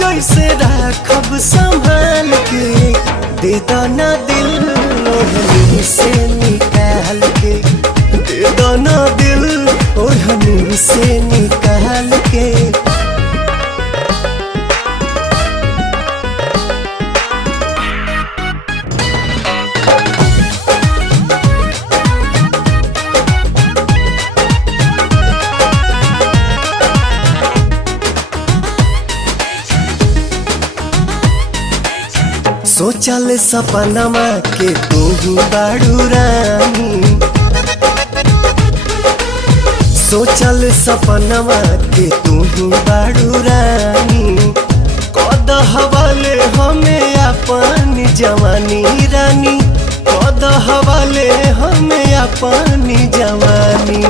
जैसे राखब संभाल के, दे दाना दिल ओढ़नी से निकाल के, दे दाना दिल ओढ़नी से निकाल के। सोचल सपनमा के तू बाड़ू रानी, सोचल सपनमा के तू बाड़ू रानी, कद हवाले हमें अपन जवानी रानी, कद हवाले हमें अपन जवानी।